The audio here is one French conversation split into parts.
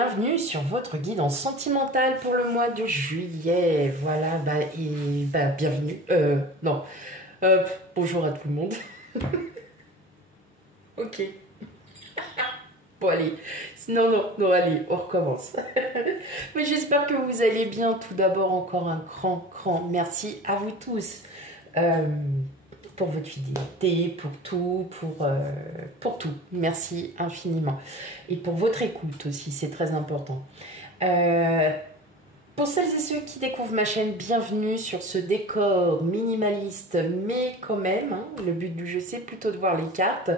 bienvenue sur votre guidance sentimentale pour le mois de juillet. Voilà, bienvenue. Non, bonjour à tout le monde. Ok. Bon, allez. Non, allez, on recommence. Mais j'espère que vous allez bien. Tout d'abord, encore un grand merci à vous tous. Pour votre fidélité, pour tout. Merci infiniment. Et pour votre écoute aussi, c'est très important. Pour celles et ceux qui découvrent ma chaîne, bienvenue sur ce décor minimaliste, mais quand même, hein, le but du jeu, c'est plutôt de voir les cartes.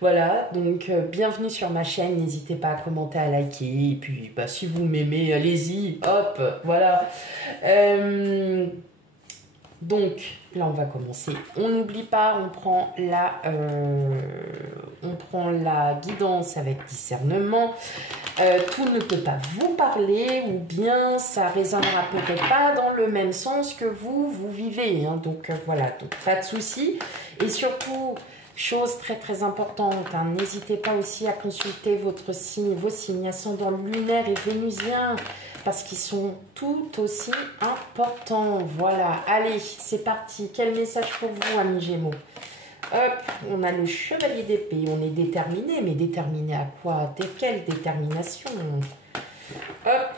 Voilà, donc bienvenue sur ma chaîne, n'hésitez pas à commenter, à liker, et puis si vous m'aimez, allez-y, hop, voilà. Donc, là, on va commencer. On n'oublie pas, on prend la guidance avec discernement. Tout ne peut pas vous parler, ou bien ça résonnera peut-être pas dans le même sens que vous vivez. Hein. Donc, voilà, donc pas de souci. Et surtout, chose très importante, hein, n'hésitez pas aussi à consulter votre signe, vos signes ascendant lunaire et vénusien, parce qu'ils sont tout aussi importants. Voilà, allez, c'est parti. Quel message pour vous, amis Gémeaux? Hop, on a le chevalier d'épée. On est déterminé, mais déterminé à quoi? Quelle détermination? Hop.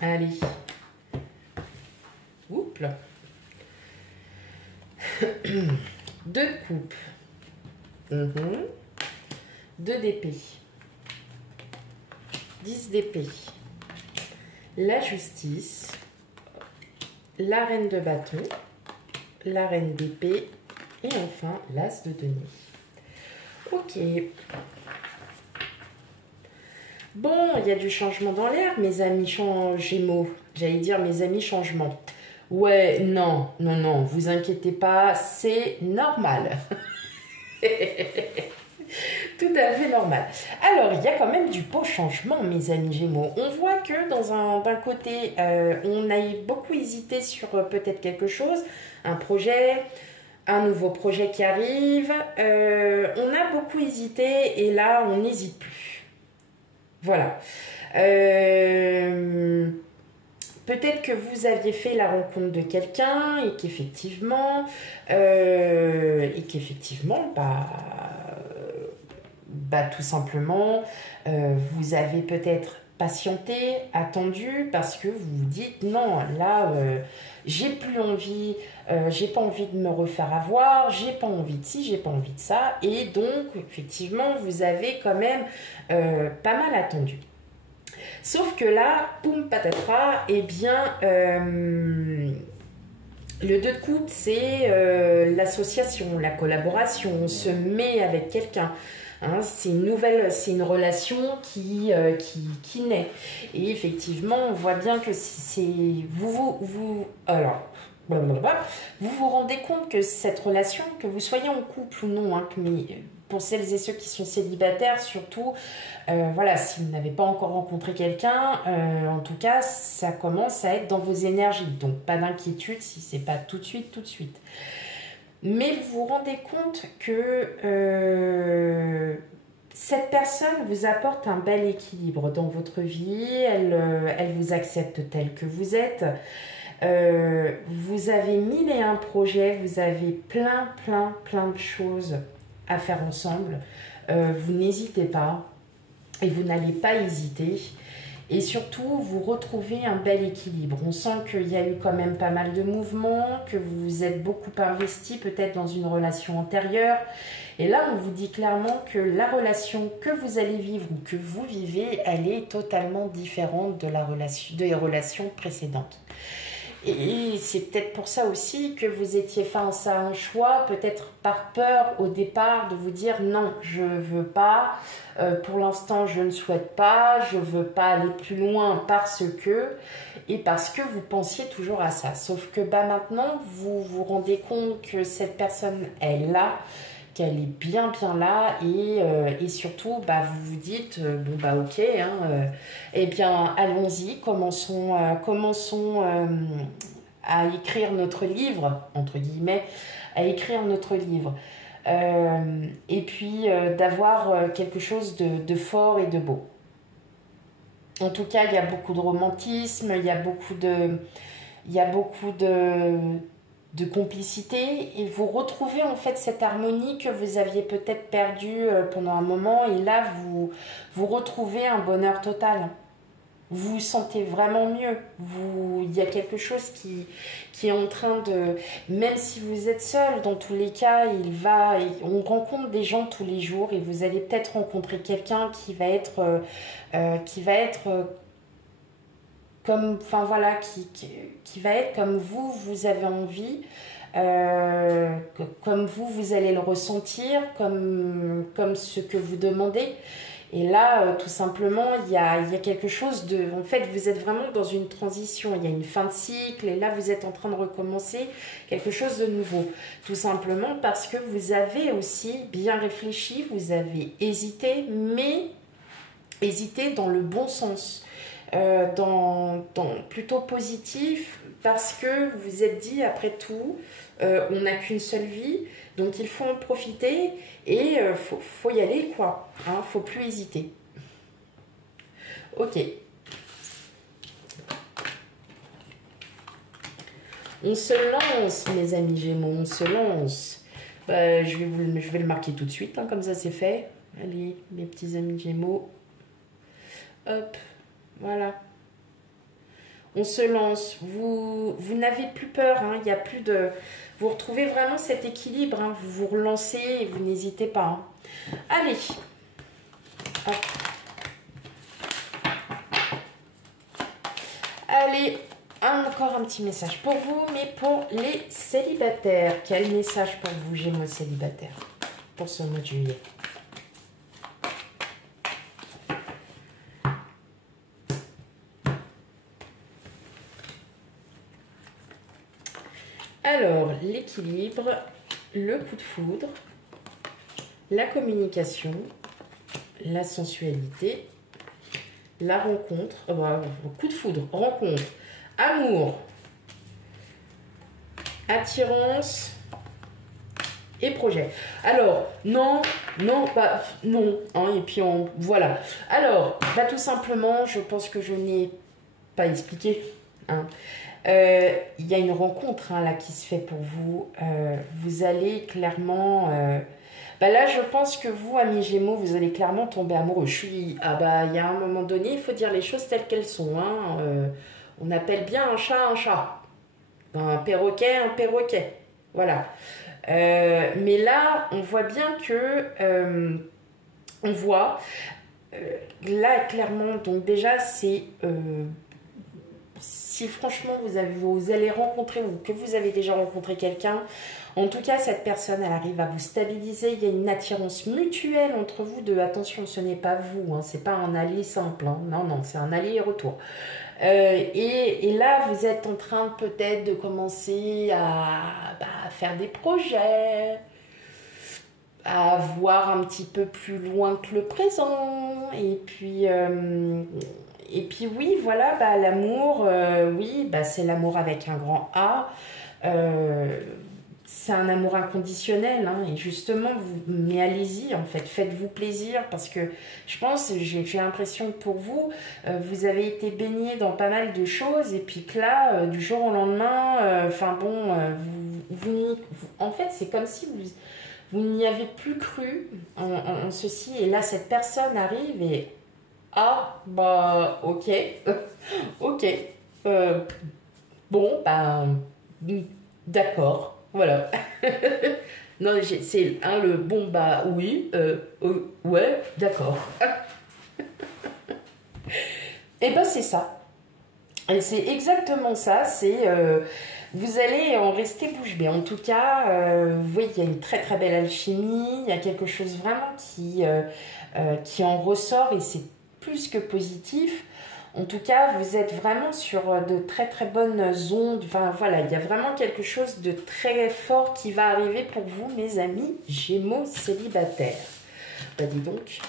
Allez. Oups là. 2 de coupe. 2 d'épée. 10 d'épée. La justice. La reine de bâton. La reine d'épée. Et enfin, l'as de denier. Ok. Bon, il y a du changement dans l'air, mes amis Gémeaux. J'allais dire mes amis changements. Ouais, non, vous inquiétez pas, c'est normal. Tout à fait normal. Alors, il y a quand même du beau changement, mes amis Gémeaux. On voit que d'un côté, on a beaucoup hésité sur peut-être quelque chose, un projet, un nouveau projet qui arrive. On a beaucoup hésité et là, on n'hésite plus. Voilà. Peut-être que vous aviez fait la rencontre de quelqu'un et qu'effectivement, tout simplement, vous avez peut-être patienté, attendu, parce que vous vous dites non, là, j'ai plus envie, j'ai pas envie de me refaire avoir, j'ai pas envie de ci, j'ai pas envie de ça, et donc effectivement, vous avez quand même pas mal attendu. Sauf que là, boum, patatras, eh bien, le 2 de coupe, c'est l'association, la collaboration, on se met avec quelqu'un. Hein, c'est une relation qui naît. Et effectivement, on voit bien que vous vous rendez compte que cette relation, que vous soyez en couple ou non, hein, mais pour celles et ceux qui sont célibataires, surtout, voilà, si vous n'avez pas encore rencontré quelqu'un, en tout cas, ça commence à être dans vos énergies. Donc, pas d'inquiétude si c'est pas tout de suite. Mais vous vous rendez compte que cette personne vous apporte un bel équilibre dans votre vie, elle vous accepte tel que vous êtes. Vous avez 1001 projets, vous avez plein de choses à faire ensemble. Vous n'hésitez pas et vous n'allez pas hésiter. Et surtout, vous retrouvez un bel équilibre. On sent qu'il y a eu quand même pas mal de mouvements, que vous vous êtes beaucoup investi peut-être dans une relation antérieure. Et là, on vous dit clairement que la relation que vous allez vivre ou que vous vivez, elle est totalement différente des relations précédentes. Et c'est peut-être pour ça aussi que vous étiez face à un choix, peut-être par peur au départ de vous dire non, je ne veux pas, pour l'instant je ne souhaite pas, je ne veux pas aller plus loin parce que vous pensiez toujours à ça. Sauf que maintenant, vous vous rendez compte que cette personne est là, qu'elle est bien là et surtout vous vous dites ok, hein, eh bien allons-y, commençons à écrire notre livre, entre guillemets, à écrire notre livre. et puis d'avoir quelque chose de fort et de beau. En tout cas, il y a beaucoup de romantisme, il y a beaucoup de complicité, et vous retrouvez en fait cette harmonie que vous aviez peut-être perdue pendant un moment, et là vous retrouvez un bonheur total. Vous vous sentez vraiment mieux. Il y a quelque chose qui est en train de... Même si vous êtes seul, dans tous les cas, on rencontre des gens tous les jours, et vous allez peut-être rencontrer quelqu'un qui va être comme... Enfin voilà, qui va être comme vous avez envie. Comme vous allez le ressentir, comme ce que vous demandez. Et là, tout simplement, il y a quelque chose de... En fait, vous êtes vraiment dans une transition. Il y a une fin de cycle, et là, vous êtes en train de recommencer quelque chose de nouveau. Tout simplement parce que vous avez aussi bien réfléchi, vous avez hésité, mais hésité dans le bon sens. Plutôt positif, parce que vous vous êtes dit, après tout, on n'a qu'une seule vie, donc il faut en profiter, et faut y aller, quoi. Hein, faut plus hésiter. Ok. On se lance, mes amis Gémeaux, on se lance. Je vais le marquer tout de suite, hein, comme ça c'est fait. Allez, mes petits amis Gémeaux. Hop, voilà. On se lance. Vous n'avez plus peur, hein, il y a plus de... Vous retrouvez vraiment cet équilibre, hein, vous vous relancez et vous n'hésitez pas. Hein. Allez. Hop. Allez, encore un petit message pour vous, mais pour les célibataires. Quel message pour vous, Gémeaux célibataires, pour ce mois de juillet? Alors, l'équilibre, le coup de foudre, la communication, la sensualité, la rencontre, coup de foudre, rencontre, amour, attirance et projet. Alors, non, hein, et puis voilà. Alors, tout simplement, je pense que je n'ai pas expliqué, hein. Il y a une rencontre, hein, là, qui se fait pour vous. Vous allez clairement... là, je pense que vous, amis Gémeaux, vous allez clairement tomber amoureux. Il y a un moment donné, il faut dire les choses telles qu'elles sont. Hein. On appelle bien un chat un chat. Un perroquet. Voilà. Mais là, on voit bien que... on voit... là, clairement, donc déjà, c'est... si franchement vous allez rencontrer, ou que vous avez déjà rencontré quelqu'un, en tout cas cette personne elle arrive à vous stabiliser, il y a une attirance mutuelle entre vous deux. Attention, ce n'est pas vous, hein, c'est pas un aller simple, hein, non, c'est un aller et retour. Et là vous êtes en train peut-être de commencer à faire des projets, à voir un petit peu plus loin que le présent, et puis oui, voilà, l'amour, oui, c'est l'amour avec un grand A. C'est un amour inconditionnel, hein, et justement, mais allez-y, en fait, faites-vous plaisir, parce que je pense, j'ai l'impression que pour vous, vous avez été baigné dans pas mal de choses, et puis que là, du jour au lendemain, en fait, c'est comme si vous n'y avez plus cru en ceci, et là, cette personne arrive et... Ah, ok, ok, bon, d'accord, voilà. Non, c'est le bon, oui, ouais, d'accord. Et c'est ça. Et c'est exactement ça, c'est... vous allez en rester bouche bée. En tout cas, vous voyez, il y a une très très belle alchimie, il y a quelque chose vraiment qui en ressort, et c'est plus que positif. En tout cas, vous êtes vraiment sur de très très bonnes ondes. Enfin voilà, il y a vraiment quelque chose de très fort qui va arriver pour vous, mes amis Gémeaux célibataires. Dis donc.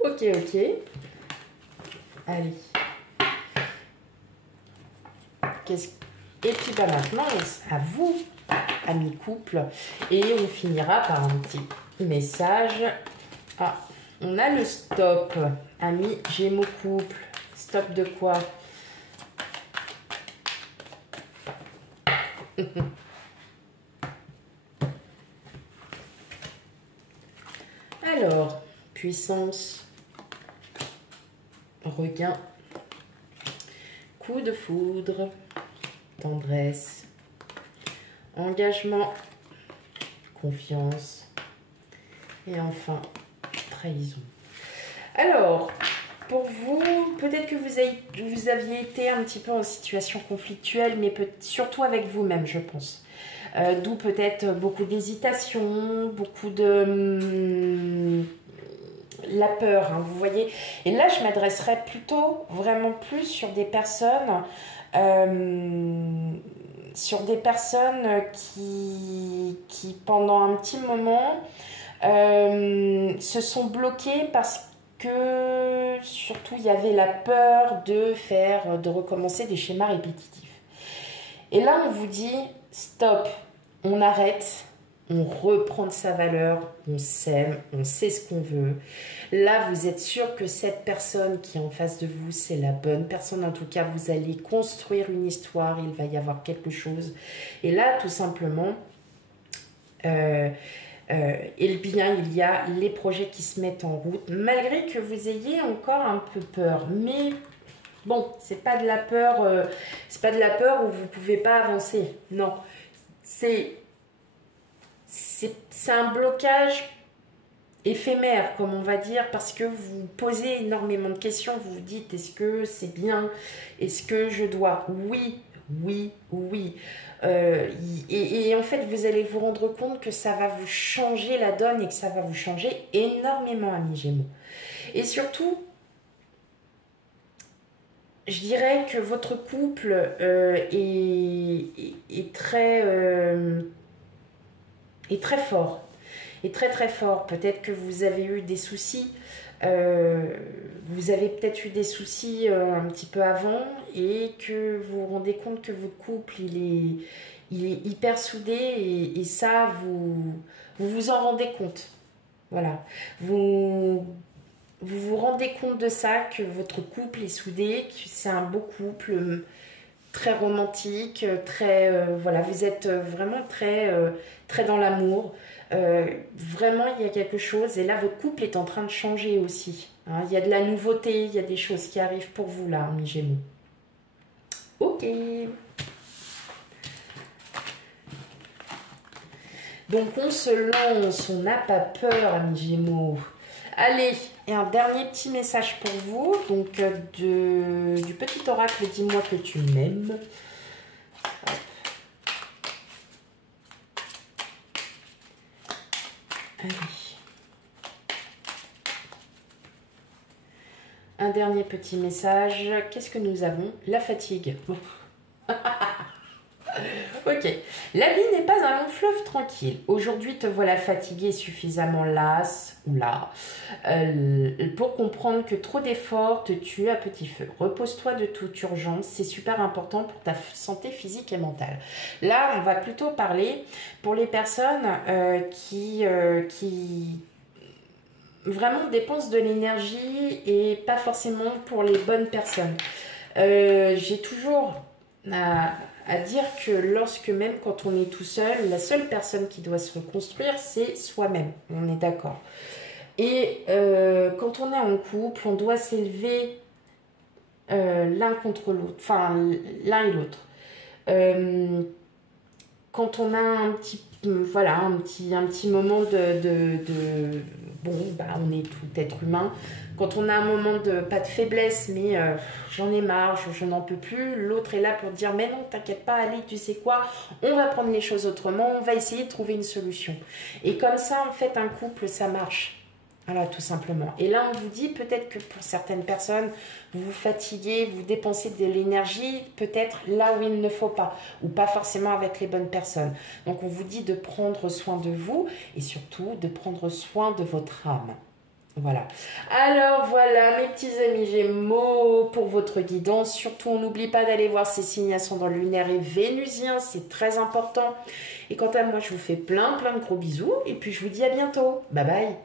Ok. Allez. Et puis maintenant, à vous amis couple. Et on finira par un petit message. Ah, on a le stop, amis Gémeaux couple. Stop de quoi? Alors, puissance, regain, coup de foudre, tendresse, engagement, confiance et enfin trahison. Alors, pour vous, peut-être que vous aviez été un petit peu en situation conflictuelle, mais surtout avec vous-même, je pense. D'où peut-être beaucoup d'hésitation, beaucoup de la peur, hein, vous voyez. Et là, je m'adresserais plutôt vraiment plus sur des personnes, qui pendant un petit moment se sont bloquées parce que surtout il y avait la peur de recommencer des schémas répétitifs. Et là, on vous dit stop, on arrête, on reprend de sa valeur, on s'aime, on sait ce qu'on veut. Là, vous êtes sûr que cette personne qui est en face de vous, c'est la bonne personne. En tout cas, vous allez construire une histoire, il va y avoir quelque chose. Et là, tout simplement, et le bien, il y a les projets qui se mettent en route, malgré que vous ayez encore un peu peur. Mais bon, c'est pas de la peur où vous pouvez pas avancer. Non, c'est un blocage éphémère, comme on va dire, parce que vous posez énormément de questions. Vous vous dites, est-ce que c'est bien? Est-ce que je dois? Oui, oui, oui. Et en fait, vous allez vous rendre compte que ça va vous changer la donne et que ça va vous changer énormément, amis Gémeaux. Et surtout, je dirais que votre couple est très fort. Est très très fort. Peut-être que vous avez eu des soucis. Vous avez peut-être eu des soucis un petit peu avant et que vous vous rendez compte que votre couple il est hyper soudé et ça vous en rendez compte. Voilà. Vous vous rendez compte de ça, que votre couple est soudé, que c'est un beau couple, très romantique, très voilà, vous êtes vraiment très dans l'amour. Vraiment, il y a quelque chose. Et là, votre couple est en train de changer aussi. Hein. Il y a de la nouveauté, il y a des choses qui arrivent pour vous là, mes Gémeaux. Ok. Donc, on se lance, on n'a pas peur, amis Gémeaux. Allez, et un dernier petit message pour vous. Donc, du petit oracle, dis-moi que tu m'aimes. Allez. Un dernier petit message. Qu'est-ce que nous avons? La fatigue. Ok. La vie n'est pas un long fleuve tranquille. Aujourd'hui, te voilà fatiguée, suffisamment lasse ou là pour comprendre que trop d'efforts te tuent à petit feu. Repose-toi de toute urgence. C'est super important pour ta santé physique et mentale. Là, on va plutôt parler pour les personnes qui vraiment dépensent de l'énergie et pas forcément pour les bonnes personnes. J'ai toujours à dire que même quand on est tout seul, la seule personne qui doit se reconstruire, c'est soi-même. On est d'accord. Et quand on est en couple, on doit s'élever l'un contre l'autre, enfin l'un et l'autre. Quand on a un petit moment bon, bah, on est tout être humain. Quand on a un moment pas de faiblesse, mais j'en ai marre, je n'en peux plus, l'autre est là pour dire mais non, t'inquiète pas, allez, tu sais quoi, on va prendre les choses autrement, on va essayer de trouver une solution. Et comme ça, en fait, un couple, ça marche. Voilà, tout simplement. Et là, on vous dit peut-être que pour certaines personnes, vous vous fatiguez, vous dépensez de l'énergie, peut-être là où il ne faut pas, ou pas forcément avec les bonnes personnes. Donc, on vous dit de prendre soin de vous et surtout de prendre soin de votre âme. Voilà. Alors voilà, mes petits amis Gémeaux, pour votre guidance. Surtout, on n'oublie pas d'aller voir ces signes ascendants lunaires et vénusiens, c'est très important. Et quant à moi, je vous fais plein de gros bisous et puis je vous dis à bientôt. Bye bye.